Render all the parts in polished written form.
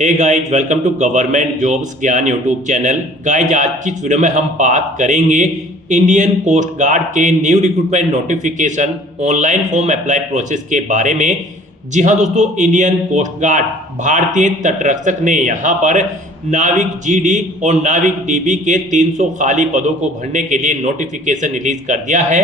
Hey guys, welcome to government jobs Gyan YouTube channel. Guys, आज की इस वीडियो में हम बात करेंगे इंडियन कोस्ट गार्ड के new recruitment notification online form apply process के बारे में। जी हाँ दोस्तों, इंडियन कोस्ट गार्ड भारतीय तटरक्षक ने यहाँ पर नाविक जीडी और नाविक डीबी के 300 खाली पदों को भरने के लिए नोटिफिकेशन रिलीज कर दिया है।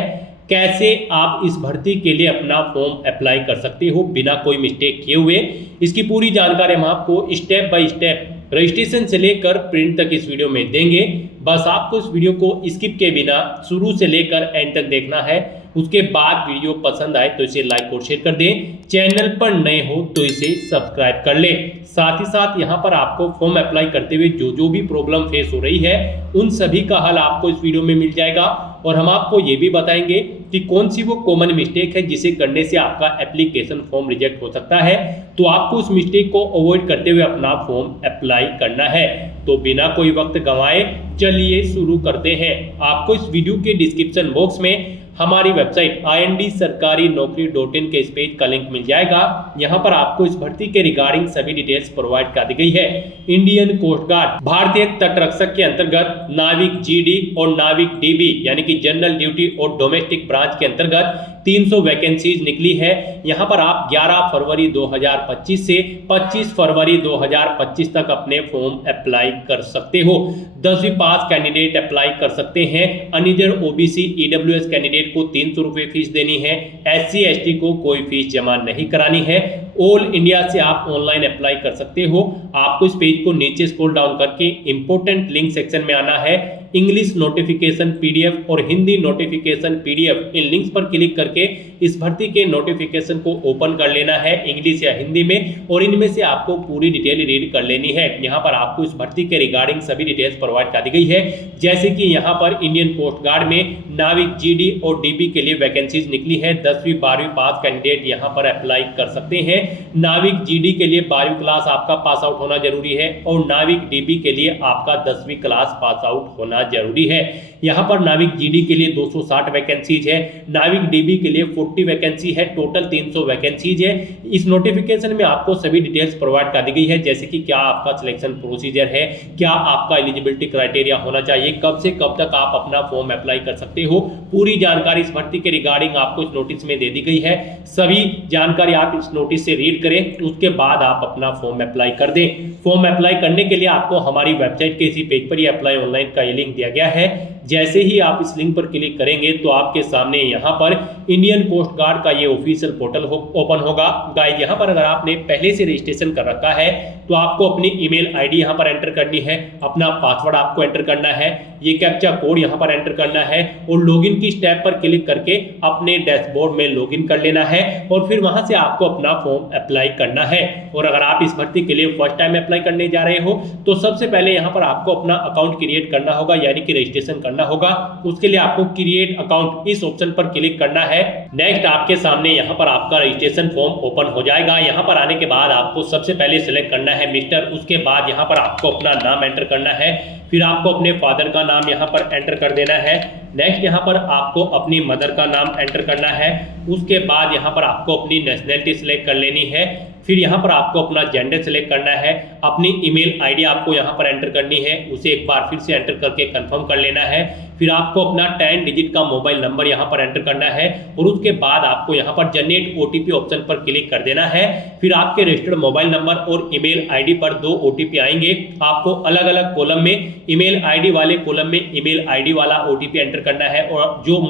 कैसे आप इस भर्ती के लिए अपना फॉर्म अप्लाई कर सकते हो बिना कोई मिस्टेक किए हुए, इसकी पूरी जानकारी हम आपको स्टेप बाय स्टेप रजिस्ट्रेशन से लेकर प्रिंट तक इस वीडियो में देंगे। बस आपको इस वीडियो को स्किप के बिना शुरू से लेकर एंड तक देखना है। उसके बाद वीडियो पसंद आए तो इसे लाइक और शेयर कर दें। चैनल पर नए हो तो इसे सब्सक्राइब कर ले। साथ ही साथ यहाँ पर आपको फॉर्म अप्लाई करते हुए जो भी प्रॉब्लम फेस हो रही है उन सभी का हल आपको इस वीडियो में मिल जाएगा। और हम आपको ये भी बताएंगे कि कौन सी वो कॉमन मिस्टेक है जिसे करने से आपका एप्लीकेशन फॉर्म रिजेक्ट हो सकता है। तो आपको उस मिस्टेक को अवॉइड करते हुए अपना फॉर्म अप्लाई करना है। तो बिना कोई वक्त गंवाए चलिए शुरू करते हैं। आपको इस वीडियो के डिस्क्रिप्शन बॉक्स में हमारी वेबसाइट IND-sarkari-naukri.in के इस पेज का लिंक मिल जाएगा। यहाँ पर आपको इस भर्ती के रिगार्डिंग सभी डिटेल्स प्रोवाइड कर दी गई है। इंडियन कोस्ट गार्ड भारतीय तटरक्षक के अंतर्गत नाविक जीडी और नाविक डीबी यानी कि जनरल ड्यूटी और डोमेस्टिक ब्रांच के अंतर्गत 300 वैकेंसीज निकली है। यहाँ पर आप 11 फरवरी 2025 से 25 फरवरी 2025 तक अपने फॉर्म अप्लाई कर सकते हो। 10वीं पास कैंडिडेट अप्लाई कर सकते हैं। अनरिजर्व ओबीसी ईडब्ल्यूएस कैंडिडेट को 300 रुपये फीस देनी है। SC ST को कोई फीस जमा नहीं करानी है। ऑल इंडिया से आप ऑनलाइन अप्लाई कर सकते हो। आपको इस पेज को नीचे स्क्रॉल डाउन करके इंपॉर्टेंट लिंक सेक्शन में आना है। इंग्लिश नोटिफिकेशन PDF और हिंदी नोटिफिकेशन PDF, इन लिंक्स पर क्लिक करके इस भर्ती के नोटिफिकेशन को ओपन कर लेना है इंग्लिश या हिंदी में, और इनमें से आपको पूरी डिटेल रीड कर लेनी है। यहाँ पर आपको इस भर्ती के रिगार्डिंग सभी डिटेल्स प्रोवाइड कर दी गई है। जैसे कि यहाँ पर इंडियन कोस्ट गार्ड में नाविक जीडी और डीबी के लिए वैकेंसीज निकली है। 10वीं 12वीं पास कैंडिडेट यहाँ पर अप्लाई कर सकते हैं। नाविक जीडी के लिए 12वीं क्लास आपका पास आउट होना जरूरी है और नाविक डीबी के लिए आपका 10वीं क्लास पास आउट होना जरूरी है। यहाँ पर नाविक जीडी के लिए 260 वैकेंसीज है, नाविक डीबी के लिए 40 वैकेंसी है, टोटल 300 वैकेंसीज है। इस नोटिफिकेशन में आपको सभी डिटेल्स प्रोवाइड कर दी गई है, जैसे कि क्या आपका सिलेक्शन प्रोसीजर है, क्या आपका एलिजिबिलिटी क्राइटेरिया होना चाहिए, कब से कब तक आप अपना फॉर्म अप्लाई कर सकते हो। पूरी जानकारी इस भर्ती के रिगार्डिंग आपको इस नोटिस में दे दी गई है। सभी जानकारी आप इस नोटिस से रीड करें, उसके बाद आप अपना फॉर्म अप्लाई कर दें। फॉर्म अप्लाई करने के लिए आपको हमारी वेबसाइट के इसी पेज पर ही अप्लाई ऑनलाइन का ये लिंक दिया गया है। जैसे ही आप इस लिंक पर क्लिक करेंगे तो आपके सामने यहाँ पर इंडियन कोस्ट गार्ड का ये ऑफिशियल पोर्टल ओपन होगा। गाइस, यहाँ पर अगर आपने पहले से रजिस्ट्रेशन कर रखा है तो आपको अपनी ईमेल आईडी यहाँ पर एंटर करनी है, अपना पासवर्ड आपको एंटर करना है, ये कैप्चा कोड यहाँ पर एंटर करना है और लॉगिन की स्टेप पर क्लिक करके अपने डैशबोर्ड में लॉगिन कर लेना है और फिर वहां से आपको अपना फॉर्म अप्लाई करना है। और अगर आप इस भर्ती के लिए फर्स्ट टाइम अप्लाई करने जा रहे हो तो सबसे पहले यहाँ पर आपको अपना अकाउंट क्रिएट करना होगा, यानी कि रजिस्ट्रेशन करना होगा। उसके लिए आपको क्रिएट अकाउंट इस ऑप्शन पर क्लिक करना है। नेक्स्ट आपके सामने यहाँ पर आपका रजिस्ट्रेशन फॉर्म ओपन हो जाएगा। यहाँ पर आने के बाद आपको सबसे पहले सिलेक्ट करना है मिस्टर, उसके बाद यहाँ पर आपको अपना नाम एंटर करना है, फिर आपको अपने फादर का नाम यहाँ पर एंटर कर देना है। नेक्स्ट यहाँ पर आपको अपनी मदर का नाम एंटर करना है। उसके बाद यहाँ पर आपको अपनी नेशनैलिटी सिलेक्ट कर लेनी है। फिर यहाँ पर आपको अपना जेंडर सेलेक्ट करना है। अपनी ईमेल आईडी आपको यहाँ पर एंटर करनी है, उसे एक बार फिर से एंटर करके कंफर्म कर लेना है। फिर आपको अपना 10 डिजिट का मोबाइल नंबर यहाँ पर एंटर करना है और उसके बाद आपको यहाँ पर जनरेट OTP ऑप्शन पर क्लिक कर देना है। फिर आपके रजिस्टर्ड मोबाइल नंबर और ईमेल आईडी पर 2 OTP आएंगे। आपको अलग अलग कॉलम में ईमेल आईडी वाले कॉलम में ईमेल आईडी वाला OTP एंटर करना है और जो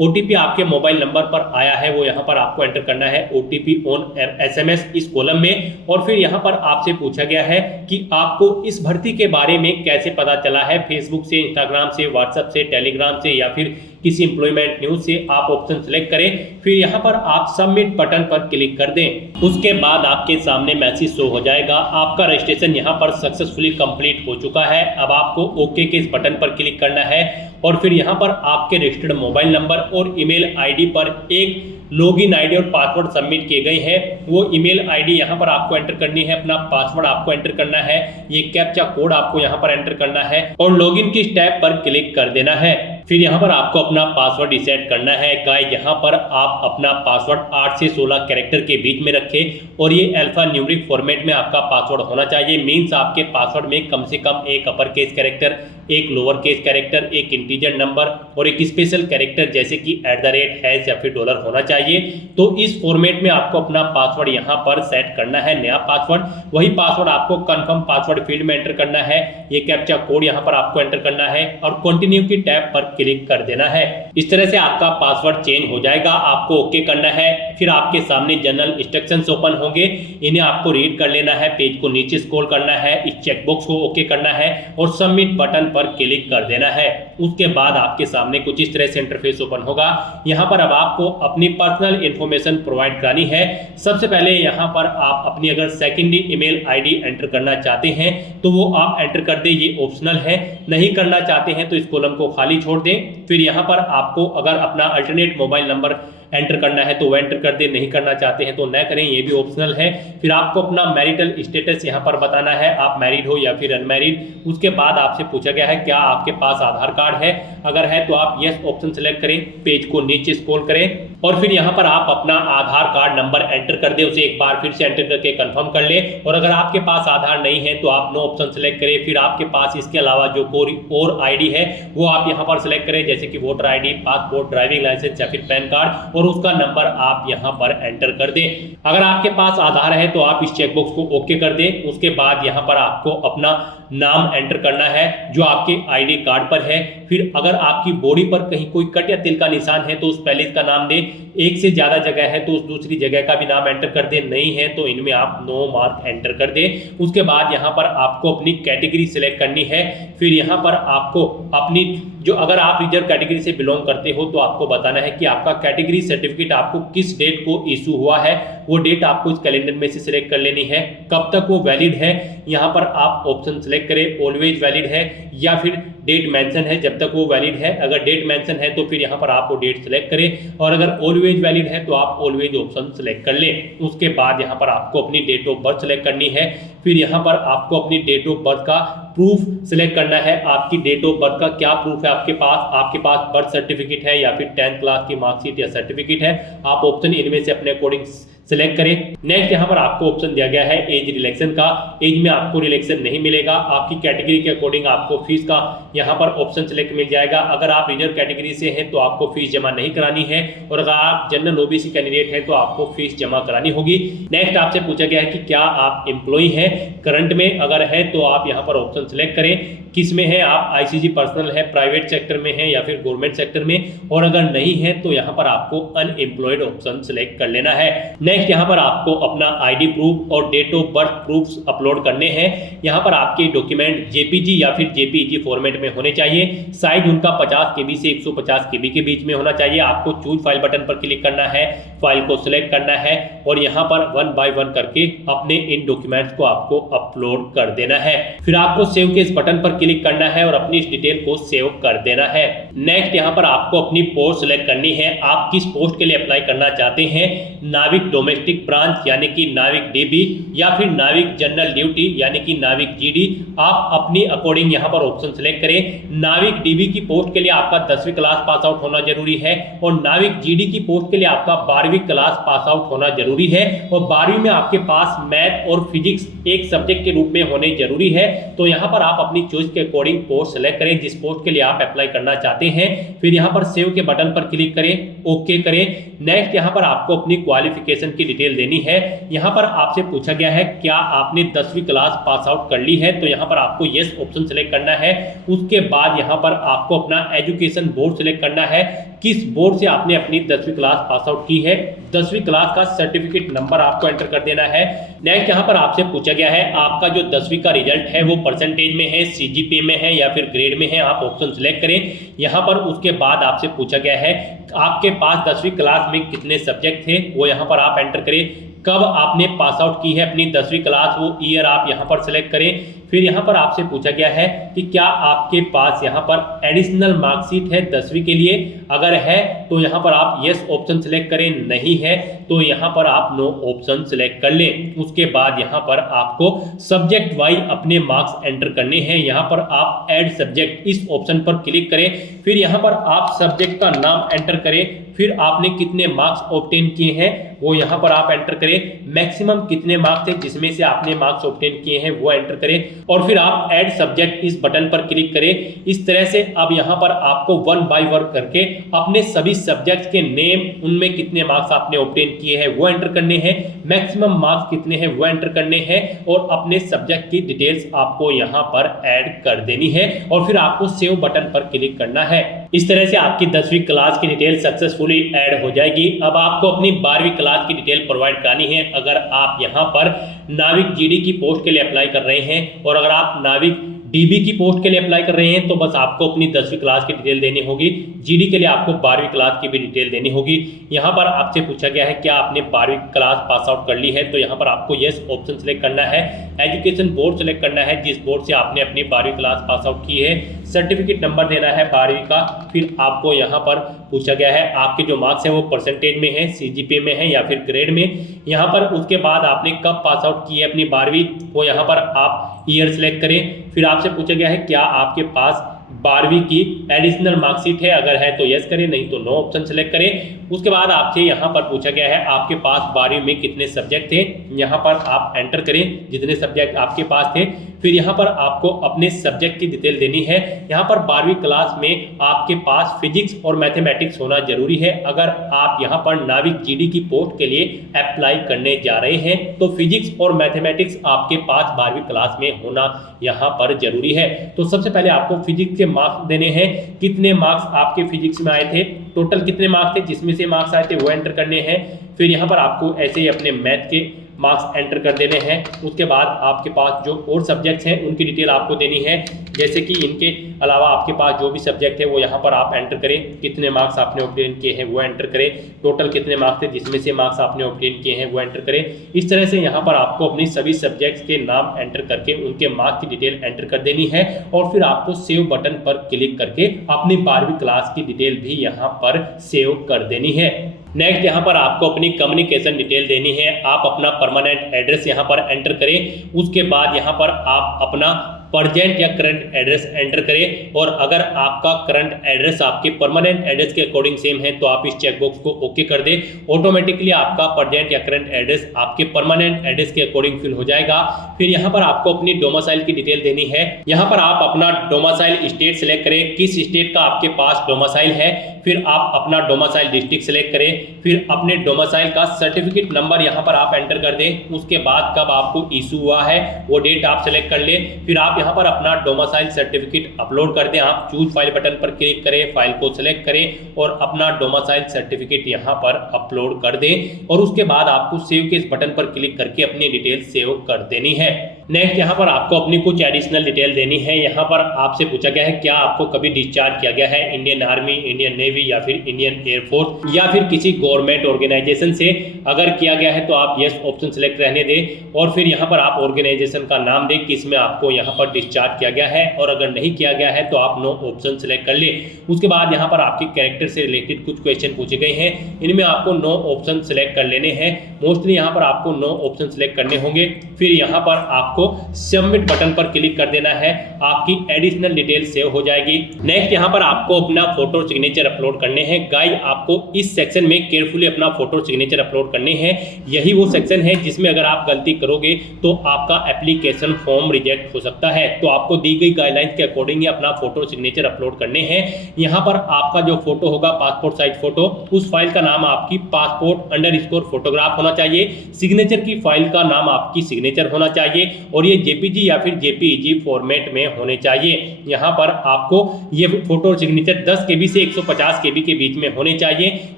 OTP आपके मोबाइल नंबर पर आया है वो यहाँ पर आपको एंटर करना है OTP ऑन SMS इस कॉलम में। और फिर यहाँ पर आपसे पूछा गया है कि आपको इस भर्ती के बारे में कैसे पता चला है, फेसबुक से, इंस्टाग्राम से, व्हाट्सएप से, टेलीग्राम से या फिर किसी एम्प्लॉयमेंट न्यूज से। आप ऑप्शन सेलेक्ट करें, फिर यहाँ पर आप सबमिट बटन पर क्लिक कर दें। उसके बाद आपके सामने मैसेज शो हो जाएगा, आपका रजिस्ट्रेशन यहाँ पर सक्सेसफुली कंप्लीट हो चुका है। अब आपको ओके के इस बटन पर क्लिक करना है और फिर यहाँ पर आपके रजिस्टर्ड मोबाइल नंबर और ईमेल आईडी पर एक लॉगिन आईडी और पासवर्ड सबमिट किए गए हैं। वो ईमेल आईडी यहाँ पर आपको एंटर करनी है, अपना पासवर्ड आपको एंटर करना है, ये कैप्चा कोड आपको यहाँ पर एंटर करना है और लॉगिन की स्टेप पर क्लिक कर देना है। फिर यहाँ पर आपको अपना पासवर्ड रीसेट करना है। गाइस यहाँ पर आप अपना पासवर्ड 8 से 16 कैरेक्टर के बीच में रखें और ये अल्फा न्यूमेरिक फॉर्मेट में आपका पासवर्ड होना चाहिए। मीन्स आपके पासवर्ड में कम से कम एक अपर केस कैरेक्टर, एक लोअर केस कैरेक्टर, एक इंटीजर नंबर और एक स्पेशल कैरेक्टर जैसे कि @ या फिर डॉलर होना चाहिए। तो इस फॉर्मेट में आपको अपना पासवर्ड यहाँ पर सेट करना है, नया पासवर्ड। वही पासवर्ड आपको कंफर्म पासवर्ड फील्ड में एंटर करना है। ये कैप्चा कोड यहाँ पर आपको एंटर करना है और कंटिन्यू की टैब पर क्लिक कर देना है। इस तरह से आपका पासवर्ड चेंज हो जाएगा। आपको ओके करना है। फिर आपके सामने जनरल इंस्ट्रक्शंस ओपन होंगे, इन्हें आपको रीड कर लेना है। पेज को नीचे स्क्रॉल करना है, इस चेकबॉक्स को ओके करना है और सबमिट बटन पर क्लिक कर देना है। उसके बाद आपके सामने कुछ इस तरह से इंटरफेस ओपन होगा। यहाँ पर अब आपको अपनी पर्सनल इंफॉर्मेशन प्रोवाइड करानी है। सबसे पहले यहाँ पर आप अपनी अगर सेकेंडरी ईमेल आईडी एंटर करना चाहते हैं तो वो आप एंटर कर दें, ये ऑप्शनल है। नहीं करना चाहते हैं तो इस कॉलम को खाली छोड़ दें। फिर यहाँ पर आपको अगर अपना अल्टरनेट मोबाइल नंबर एंटर करना है तो वो एंटर कर दें, नहीं करना चाहते हैं तो न करें, ये भी ऑप्शनल है। फिर आपको अपना मैरिटल स्टेटस यहाँ पर बताना है, आप मैरिड हो या फिर अनमैरिड। उसके बाद आपसे पूछा गया है क्या आपके पास आधार कार्ड है, अगर है तो आप यस ऑप्शन सेलेक्ट करें, पेज को नीचे स्क्रॉल करें और फिर यहाँ पर आप अपना आधार कार्ड नंबर एंटर कर दें, उसे एक बार फिर से एंटर करके कंफर्म कर लें। और अगर आपके पास आधार नहीं है तो आप नो ऑप्शन सेलेक्ट करें। फिर आपके पास इसके अलावा जो कोई और आईडी है वो आप यहाँ पर सेलेक्ट करें, जैसे कि voter ID, passport, driving licence या फिर पैन कार्ड, और उसका नंबर आप यहां पर एंटर कर दें। अगर आपके पास आधार है तो आप इस चेकबॉक्स को ओके कर दें। उसके बाद यहां पर आपको अपना नाम एंटर करना है जो आपके आईडी कार्ड पर है। फिर अगर आपकी बॉडी पर कहीं कोई कट या तिल का निशान है तो उस पहले का नाम दें। एक से ज्यादा जगह है तो उस दूसरी जगह का भी नाम एंटर कर दें, नहीं है तो इनमें आप नो मार्क एंटर कर दें। उसके बाद यहाँ पर आपको अपनी कैटेगरी सिलेक्ट करनी है। फिर यहाँ पर आपको अपनी जो अगर आप रिजर्व कैटेगरी से बिलोंग करते हो तो आपको बताना है कि आपका कैटेगरी सर्टिफिकेट आपको किस डेट को इशू हुआ है। वो डेट आपको इस कैलेंडर में से सिलेक्ट कर लेनी है, कब तक वो वैलिड है। यहाँ पर आप ऑप्शन सिलेक्ट करें, ऑलवेज वैलिड है या फिर डेट मेंशन है जब तक वो वैलिड है। अगर डेट मेंशन है तो फिर यहाँ पर आप वो डेट सिलेक्ट करें और अगर ऑलवेज वैलिड है तो आप ऑलवेज ऑप्शन सिलेक्ट कर लें। उसके बाद यहाँ पर आपको अपनी डेट ऑफ बर्थ सिलेक्ट करनी है। फिर यहाँ पर आपको अपनी डेट ऑफ बर्थ का प्रूफ सिलेक्ट करना है। आपकी डेट ऑफ बर्थ का क्या प्रूफ है आपके पास बर्थ सर्टिफिकेट है या फिर 10th क्लास की मार्कशीट या सर्टिफिकेट है। आप ऑप्शन इनमें से अपने अकॉर्डिंग सिलेक्ट करें। नेक्स्ट यहाँ पर आपको ऑप्शन दिया गया है एज रिलैक्सेशन का। एज में आपको रिलैक्सेशन नहीं मिलेगा। आपकी कैटेगरी के अकॉर्डिंग आपको फीस का यहाँ पर ऑप्शन सिलेक्ट मिल जाएगा। अगर आप रिजर्व कैटेगरी से हैं तो आपको फीस जमा नहीं करानी है और अगर आप जनरल ओबीसी कैंडिडेट हैं तो आपको फीस जमा करानी होगी। नेक्स्ट आपसे पूछा गया है कि क्या आप एम्प्लॉई हैं करंट में, अगर है तो आप यहाँ पर ऑप्शन सिलेक्ट करें किस में है, आप आईसीजी पर्सनल है, प्राइवेट सेक्टर में है या फिर गवर्नमेंट सेक्टर में, और अगर नहीं है तो यहाँ पर आपको अनएम्प्लॉयड ऑप्शन सिलेक्ट कर लेना है। नेक्स्ट यहाँ पर आपको अपना आईडी प्रूफ और date of birth proofs upload करने हैं। यहाँ पर आपके डॉक्यूमेंट जेपीजी या फिर जेपीईजी फॉर्मेट में होने चाहिए। साइज उनका 50 KB से 150 KB के बीच में होना चाहिए। आपको चूज फाइल बटन पर क्लिक करना है, फाइल को सिलेक्ट करना है और यहाँ पर 1 बाय 1 करके अपने इन डॉक्यूमेंट्स को आपको अपलोड कर देना है। फिर आपको सेव के इस बटन पर क्लिक करना है और अपनी इस डिटेल को सेव कर देना है। नेक्स्ट यहाँ पर आपको अपनी पोस्ट सिलेक्ट करनी है। आप किस पोस्ट के लिए अप्लाई करना चाहते हैं, नाविक डोमेस्टिक ब्रांच यानी कि नाविक डीबी या फिर नाविक जनरल ड्यूटी यानी कि नाविक जीडी। आप अपनी अकॉर्डिंग यहाँ पर ऑप्शन सिलेक्ट करें। नाविक डीबी की पोस्ट के लिए आपका 10वीं क्लास पास आउट होना जरूरी है और नाविक जीडी की पोस्ट के लिए आपका 12वीं क्लास पास आउट होना जरूरी है और 12वीं में आपके पास मैथ और फिजिक्स एक सब्जेक्ट के रूप में होने जरूरी है। तो यहाँ पर आप अपनी चॉइस के अकॉर्डिंग पोस्ट सेलेक्ट करें जिस पोस्ट के लिए आप अप्लाई करना चाहते हैं। फिर यहाँ पर सेव के बटन पर क्लिक करें, ओके करें। नेक्स्ट यहाँ पर आपको अपनी क्वालिफिकेशन की डिटेल देनी है। यहाँ पर आपसे पूछा गया है क्या आपने 10वीं क्लास पास आउट कर ली है, तो यहाँ पर आपको यस ऑप्शन सेलेक्ट करना है। उसके बाद यहाँ पर आपको अपना एजुकेशन बोर्ड सेलेक्ट करना है, किस बोर्ड से आपने अपनी 10वीं क्लास पास आउट की है। 10वीं क्लास का सर्टिफिकेट नंबर आपको एंटर कर देना है। नेक्स्ट यहाँ पर आपसे पूछा गया है आपका जो 10वीं का रिजल्ट है वो परसेंटेज में है, सीजीपीए में है या फिर ग्रेड में है। आप ऑप्शन सिलेक्ट करें यहाँ पर। उसके बाद आपसे पूछा गया है आपके पास 10वीं क्लास में कितने सब्जेक्ट थे, वो यहाँ पर आप एंटर करें। कब आपने पास आउट की है अपनी 10वीं क्लास, वो ईयर आप यहाँ पर सिलेक्ट करें। फिर यहाँ पर आपसे पूछा गया है कि क्या आपके पास यहाँ पर एडिशनल मार्कशीट है 10वीं के लिए, अगर है तो यहाँ पर आप यस ऑप्शन सिलेक्ट करें, नहीं है तो यहाँ पर आप नो ऑप्शन सिलेक्ट कर लें। उसके बाद यहाँ पर आपको सब्जेक्ट वाइज अपने मार्क्स एंटर करने हैं। यहाँ पर आप ऐड सब्जेक्ट इस ऑप्शन पर क्लिक करें, फिर यहाँ पर आप सब्जेक्ट का नाम एंटर करें, फिर आपने कितने मार्क्स ऑब्टेन किए हैं वो यहाँ पर आप एंटर करें, मैक्सिमम कितने मार्क्स थे जिसमें से आपने मार्क्स ऑब्टेन किए हैं वो एंटर करें, और फिर आप ऐड सब्जेक्ट इस बटन पर क्लिक करें। इस तरह से अब यहाँ पर आपको वन बाय वन करके अपने सभी सब्जेक्ट्स के नेम, उनमें कितने मार्क्स आपने ऑब्टेन किए हैं वो एंटर करने हैं, मैक्सिमम मार्क्स कितने हैं वो एंटर करने हैं, और अपने सब्जेक्ट की डिटेल्स आपको यहाँ पर ऐड कर देनी है, और फिर आपको सेव बटन पर क्लिक करना है। इस तरह से आपकी 10वीं क्लास की डिटेल सक्सेसफुली ऐड हो जाएगी। अब आपको अपनी 12वीं क्लास की डिटेल प्रोवाइड करानी है। अगर आप यहाँ पर नाविक जीडी की पोस्ट के लिए अप्लाई कर रहे हैं, और अगर आप नाविक डीबी की पोस्ट के लिए अप्लाई कर रहे हैं, तो बस आपको अपनी 10वीं क्लास की डिटेल देनी होगी। जीडी के लिए आपको 12वीं क्लास की भी डिटेल देनी होगी। यहाँ पर आपसे पूछा गया है क्या आपने 12वीं क्लास पास आउट कर ली है, तो यहाँ पर आपको यस ऑप्शन सेलेक्ट करना है, एजुकेशन बोर्ड सेलेक्ट करना है जिस बोर्ड से आपने अपनी 12वीं क्लास पास आउट की है, सर्टिफिकेट नंबर देना है 12वीं का, फिर आपको यहाँ पर पूछा गया है आपके जो मार्क्स हैं वो परसेंटेज में है, सीजीपीए में है या फिर ग्रेड में। यहाँ पर उसके बाद आपने कब पास आउट की है अपनी 12वीं, वो यहाँ पर आप ईयर सेलेक्ट करें। फिर आपसे पूछा गया है क्या आपके पास 12वीं की एडिशनल मार्कशीट है, अगर है तो यस करें, नहीं तो नो ऑप्शन सेलेक्ट करें। उसके बाद आपसे यहाँ पर पूछा गया है आपके पास 12वीं में कितने सब्जेक्ट थे, यहाँ पर आप एंटर करें जितने सब्जेक्ट आपके पास थे। फिर यहाँ पर आपको अपने सब्जेक्ट की डिटेल देनी है। यहाँ पर 12वीं क्लास में आपके पास फिजिक्स और मैथमेटिक्स होना जरूरी है। अगर आप यहाँ पर नाविक जीडी की पोस्ट के लिए अप्लाई करने जा रहे हैं तो फिजिक्स और मैथमेटिक्स आपके पास 12वीं क्लास में होना यहाँ पर जरूरी है। तो सबसे पहले आपको फिजिक्स के मार्क्स देने हैं, कितने मार्क्स आपके फिजिक्स में आए थे, टोटल कितने मार्क्स थे जिसमें से मार्क्स आए थे वो एंटर करने हैं। फिर यहाँ पर आपको ऐसे ही अपने मैथ के मार्क्स एंटर कर देने हैं। उसके बाद आपके पास जो और सब्जेक्ट्स हैं उनकी डिटेल आपको देनी है, जैसे कि इनके अलावा आपके पास जो भी सब्जेक्ट है वो यहाँ पर आप एंटर करें, कितने मार्क्स आपने ऑब्टेन किए हैं वो एंटर करें, टोटल कितने मार्क्स थे जिसमें से मार्क्स आपने ऑब्टेन किए हैं वो एंटर करें। इस तरह से यहाँ पर आपको अपनी सभी सब्जेक्ट्स के नाम एंटर करके उनके मार्क्स की डिटेल एंटर कर देनी है, और फिर आपको सेव बटन पर क्लिक करके अपनी 12वीं क्लास की डिटेल भी यहाँ पर सेव कर देनी है। नेक्स्ट यहाँ पर आपको अपनी कम्युनिकेशन डिटेल देनी है। आप अपना परमानेंट एड्रेस यहाँ पर एंटर करें। उसके बाद यहाँ पर आप अपना प्रेजेंट या करंट एड्रेस एंटर करें, और अगर आपका करंट एड्रेस आपके परमानेंट एड्रेस के अकॉर्डिंग सेम है तो आप इस चेकबॉक्स को ओके कर दें। ऑटोमेटिकली आपका प्रेजेंट या करंट एड्रेस आपके परमानेंट एड्रेस के अकॉर्डिंग फिल हो जाएगा। फिर यहाँ पर आपको अपनी डोमिसाइल की डिटेल देनी है। यहाँ पर आप अपना डोमिसाइल स्टेट सेलेक्ट करें, किस स्टेट का आपके पास डोमिसाइल है। फिर आप अपना डोमिसाइल डिस्ट्रिक्ट सेलेक्ट करें, फिर अपने डोमिसाइल का सर्टिफिकेट नंबर यहाँ पर आप एंटर कर दें। उसके बाद कब आपको इशू हुआ है वो डेट आप सेलेक्ट कर लें। फिर आप यहाँ पर अपना डोमिसाइल सर्टिफिकेट अपलोड कर दें। आप चूज फाइल बटन पर क्लिक करें, फाइल को सिलेक्ट करें और अपना डोमिसाइल सर्टिफिकेट यहाँ पर अपलोड कर दें, और उसके बाद आपको सेव के इस बटन पर क्लिक करके अपनी डिटेल सेव कर देनी है। नेक्स्ट यहाँ पर आपको अपनी कुछ एडिशनल डिटेल देनी है। यहाँ पर आपसे पूछा गया है क्या आपको कभी डिस्चार्ज किया गया है इंडियन आर्मी, इंडियन नेवी या फिर इंडियन एयरफोर्स या फिर किसी गवर्नमेंट ऑर्गेनाइजेशन से। अगर किया गया है तो आप यस ऑप्शन सेलेक्ट रहने दें, और फिर यहाँ पर आप ऑर्गेनाइजेशन का नाम दें किसमें आपको यहाँ पर डिस्चार्ज किया गया है, और अगर नहीं किया गया है तो आप नो ऑप्शन सेलेक्ट कर ले। उसके बाद यहाँ पर आपके कैरेक्टर से रिलेटेड कुछ क्वेश्चन पूछे गए हैं, इनमें आपको नो ऑप्शन सेलेक्ट कर लेने हैं। मोस्टली यहाँ पर आपको नो ऑप्शन सेलेक्ट करने होंगे। फिर यहाँ पर आपको सबमिट बटन पर क्लिक कर देना है, आपकी एडिशनल डिटेल सेव हो जाएगी। नेक्स्ट यहाँ पर आपको अपना फोटो सिग्नेचर अपलोड करने हैं। गाइस आपको इस सेक्शन में केयरफुली अपना फोटो सिग्नेचर अपलोड करने हैं। यही वो सेक्शन है जिसमें अगर आप गलती करोगे तो आपका एप्लीकेशन फॉर्म रिजेक्ट हो सकता है। तो आपको दी गई गाइडलाइंस के अकॉर्डिंग ही अपना फोटो सिग्नेचर अपलोड करने हैं। यहाँ पर आपका जो फोटो होगा पासपोर्ट साइज फोटो, उस फाइल का नाम आपकी पासपोर्ट _फोटोग्राफ होना चाहिए। सिग्नेचर की फाइल का नाम आपकी सिग्नेचर होना चाहिए, और ये जेपीजी या फिर जेपीईजी फॉर्मेट में होने चाहिए। यहाँ पर आपको ये फोटो सिग्नेचर 10 KB से 150 KB के बीच में होने चाहिए।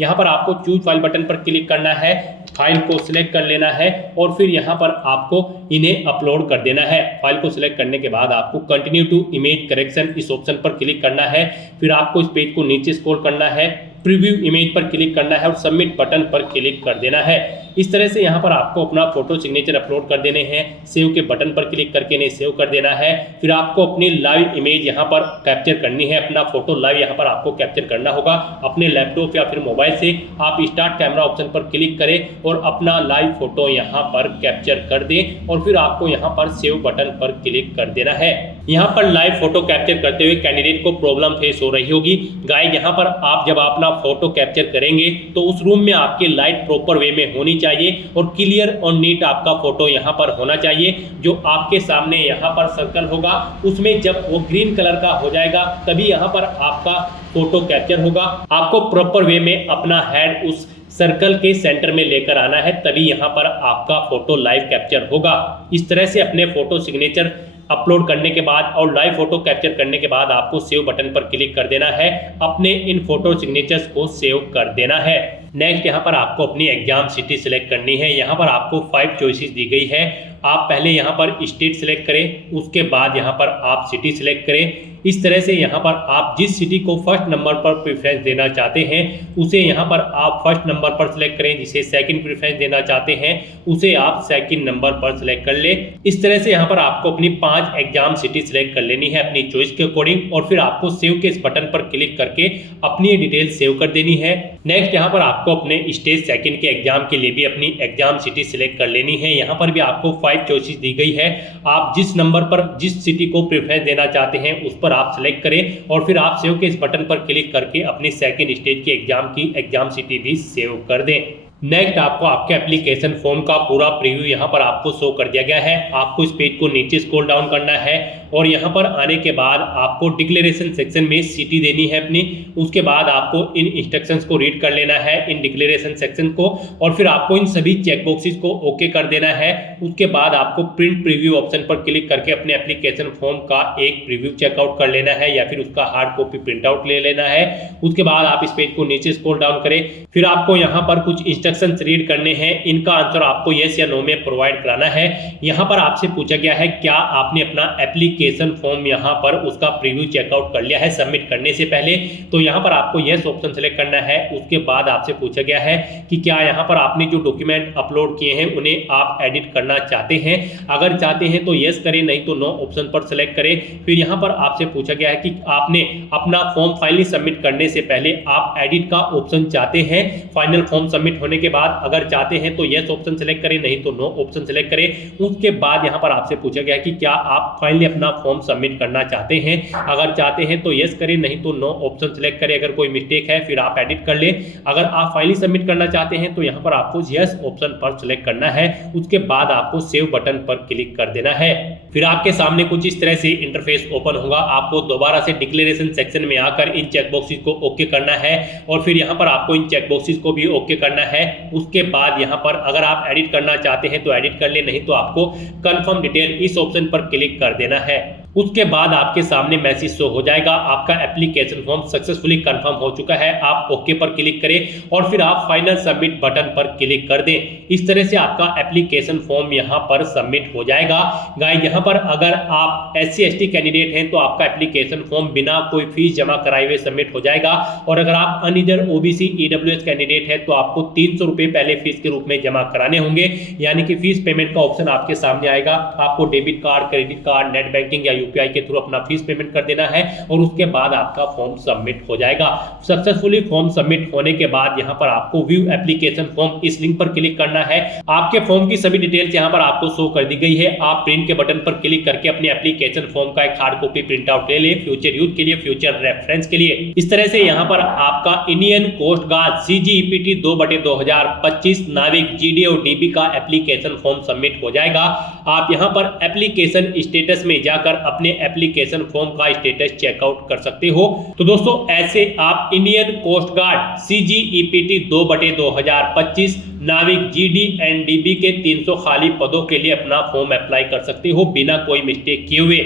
यहाँ पर आपको चूज फाइल बटन पर क्लिक करना है, फाइल को सिलेक्ट कर लेना है, और फिर यहाँ पर आपको इन्हें अपलोड कर देना है। फाइल को सिलेक्ट करने के बाद आपको कंटिन्यू टू इमेज करेक्शन इस ऑप्शन पर क्लिक करना है। फिर आपको इस पेज को नीचे स्क्रॉल करना है, प्रीव्यू इमेज पर क्लिक करना है और सबमिट बटन पर क्लिक कर देना है। इस तरह से यहाँ पर आपको अपना फोटो सिग्नेचर अपलोड कर देने हैं। सेव के बटन पर क्लिक करके इन्हें सेव कर देना है। फिर आपको अपनी लाइव इमेज यहाँ पर कैप्चर करनी है, अपना फोटो लाइव यहाँ पर आपको कैप्चर करना होगा। अपने लैपटॉप या फिर मोबाइल से आप स्टार्ट कैमरा ऑप्शन पर क्लिक करें और अपना लाइव फोटो यहाँ पर कैप्चर कर दें और फिर आपको यहाँ पर सेव बटन पर क्लिक कर देना है। यहाँ पर लाइव फोटो कैप्चर करते हुए कैंडिडेट को प्रॉब्लम फेस हो रही होगी। गाइस यहाँ पर आप जब अपना फोटो कैप्चर करेंगे तो उस रूम में आपकी लाइट प्रॉपर वे में होनी चाहिए और क्लियर और नीट आपका फोटो यहाँ पर होना चाहिए। जो आपके सामने यहाँ पर सर्कल होगा उसमें जब वो ग्रीन कलर का हो जाएगा तभी यहाँ पर आपका फोटो कैप्चर होगा। आपको प्रॉपर वे में अपना हेड उस सर्कल के सेंटर में लेकर आना है, तभी यहाँ पर आपका फोटो लाइव कैप्चर होगा। इस तरह से अपने फोटो सिग्नेचर अपलोड करने के बाद और लाइव फोटो कैप्चर करने के बाद आपको सेव बटन पर क्लिक कर देना है। अपने इन फोटो सिग्नेचर्स को सेव कर देना है। नेक्स्ट यहाँ पर आपको अपनी एग्जाम सिटी सिलेक्ट करनी है। यहाँ पर आपको 5 चॉइसेस दी गई है। आप पहले यहाँ पर स्टेट सिलेक्ट करें, उसके बाद यहाँ पर आप सिटी सिलेक्ट करें। इस तरह से यहाँ पर आप जिस सिटी को फर्स्ट नंबर पर प्रेफरेंस देना चाहते हैं उसे यहाँ पर आप फर्स्ट नंबर पर सिलेक्ट करें, जिसे सेकंड प्रेफरेंस देना चाहते हैं उसे आप सेकंड नंबर पर सिलेक्ट कर लें। इस तरह से यहाँ पर आपको अपनी 5 एग्जाम सिटी सिलेक्ट कर लेनी है अपनी चॉइस के अकॉर्डिंग और फिर आपको सेव के इस बटन पर क्लिक करके अपनी डिटेल सेव कर देनी है। नेक्स्ट यहाँ पर आपको अपने स्टेज सेकंड के एग्जाम के लिए भी अपनी एग्जाम सिटी सिलेक्ट कर लेनी है। यहाँ पर भी आपको 5 चॉइसेस दी गई है। आप जिस नंबर पर जिस सिटी को प्रेफरेंस देना चाहते हैं उस पर आप सिलेक्ट करें और फिर आप सेव के इस बटन पर क्लिक करके अपनी सेकंड स्टेज के एग्जाम की एग्जाम सिटी भी सेव कर दें। नेक्स्ट आपको आपके एप्लीकेशन फॉर्म का पूरा प्रीव्यू यहाँ पर आपको शो कर दिया गया है। आपको इस पेज को नीचे स्क्रॉल डाउन करना है और यहाँ पर आने के बाद आपको डिक्लेरेशन सेक्शन में सिटी देनी है अपनी। उसके बाद आपको इन इंस्ट्रक्शंस को रीड कर लेना है, इन डिक्लेरेशन सेक्शन को, और फिर आपको इन सभी चेक बॉक्सेस को ओके कर देना है। उसके बाद आपको प्रिंट प्रीव्यू ऑप्शन पर क्लिक करके अपने एप्लीकेशन फॉर्म का एक प्रीव्यू चेकआउट कर लेना है या फिर उसका हार्ड कॉपी प्रिंट आउट ले लेना है। उसके बाद आप इस पेज को नीचे स्क्रॉल डाउन करें, फिर आपको यहाँ पर कुछ इंस्ट्रक्शंस रीड करने हैं। इनका आंसर आपको यस या नो में प्रोवाइड कराना है। यहाँ पर आपसे पूछा गया है क्या आपने अपना एप्लीकेशन फॉर्म यहाँ पर उसका प्रीव्यू चेकआउट कर लिया है सबमिट करने से पहले, तो यहाँ पर आपको यस ऑप्शन सेलेक्ट करना है। उसके बाद आपसे पूछा गया है कि क्या यहाँ पर आपने जो डॉक्यूमेंट अपलोड किए हैं उन्हें आप एडिट करना चाहते हैं। अगर चाहते हैं तो यस करें, नहीं तो नो ऑप्शन पर सेलेक्ट करें। फिर यहाँ पर आपसे पूछा गया है कि आपने अपना फॉर्म फाइनली सबमिट करने से पहले आप एडिट का ऑप्शन चाहते हैं फाइनल फॉर्म सबमिट होने के बाद। अगर चाहते हैं तो यस ऑप्शन सेलेक्ट करें, नहीं तो नो ऑप्शन सेलेक्ट करें। उसके बाद यहाँ पर आपसे पूछा गया है कि क्या आप फाइनली अपना फॉर्म सबमिट करना चाहते हैं। अगर चाहते हैं तो यस करें, नहीं तो नो ऑप्शन सेलेक्ट करें। अगर कोई मिस्टेक है फिर आप एडिट कर लें। अगर आप फाइनली सबमिट करना चाहते हैं तो यहाँ पर आपको यस ऑप्शन पर सेलेक्ट करना है। उसके बाद आपको सेव बटन पर क्लिक कर देना है। फिर आपके सामने कुछ इस तरह से इंटरफेस ओपन होगा। आपको दोबारा से डिक्लेरेशन सेक्शन में आकर इन चेक बॉक्सेस को ओके करना है और फिर यहाँ पर आपको इन चेक बॉक्सेस को भी ओके करना है। उसके बाद यहाँ पर अगर आप एडिट करना चाहते हैं तो एडिट कर ले, नहीं तो आपको कंफर्म डिटेल इस ऑप्शन पर क्लिक कर देना है। उसके बाद आपके सामने मैसेज शो हो जाएगा, आपका एप्लीकेशन फॉर्म सक्सेसफुली कंफर्म हो चुका है। आप ओके पर क्लिक करें और फिर आप फाइनल सबमिट बटन पर क्लिक कर दें। इस तरह से आपका एप्लीकेशन फॉर्म यहाँ पर सबमिट हो जाएगा। गाइस यहाँ पर अगर आप SC ST कैंडिडेट हैं तो आपका एप्लीकेशन फॉर्म बिना कोई फीस जमा कराए हुए सबमिट हो जाएगा, और अगर आप अनरिजर्व OBC EWS कैंडिडेट हैं तो आपको 300 रुपये पहले फीस के रूप में जमा कराने होंगे। यानी कि फीस पेमेंट का ऑप्शन आपके सामने आएगा। आपको debit card, credit card, net banking या UPI के थ्रू अपना फीस पेमेंट कर देना है और उसके बाद आपका फॉर्म सबमिट हो जाएगा। सक्सेसफुली फॉर्म सबमिट होने के बाद यहाँ पर आपको व्यू एप्लीकेशन फॉर्म इस लिंक पर क्लिक करना है। आपके फॉर्म की सभी डिटेल्स यहाँ पर आपको शो कर दी गई है। आप प्रिंट के बटन पर क्लिक करके अपने एप्लीकेशन फॉर्म का एक हार्ड कॉपी प्रिंट आउट ले ले, फ्यूचर यूज के लिए, फ्यूचर रेफरेंस के लिए। इस तरह से यहाँ पर आपका इंडियन कोस्ट गार्ड CGEPT 2/2025 नाविक GD और DB का एप्लीकेशन फॉर्म सबमिट हो जाएगा। आप यहाँ पर एप्लीकेशन स्टेटस में जाकर अपने एप्लीकेशन फॉर्म का स्टेटस चेकआउट कर सकते हो। तो दोस्तों ऐसे आप इंडियन कोस्ट गार्ड CGEPT 2/2025 नाविक GD एंड DB के 300 खाली पदों के लिए अपना फॉर्म अप्लाई कर सकते हो बिना कोई मिस्टेक किए हुए।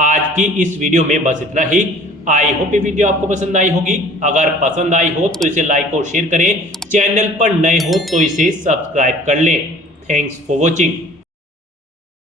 आज की इस वीडियो में बस इतना ही। आई होप ये वीडियो आपको पसंद आई होगी। अगर पसंद आई हो तो इसे लाइक और शेयर करें। चैनल पर नए हो तो इसे सब्सक्राइब कर लें। Thanks for watching.